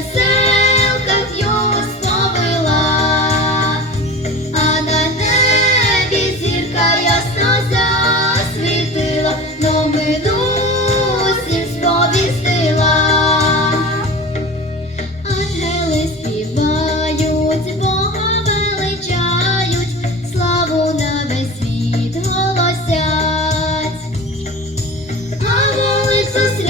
Веселка тю спобила, а на небі зірка ясно засвітила, но ми дусі сповістила, Ангели співають, Бога величають, славу на весь світ волосся, а воли.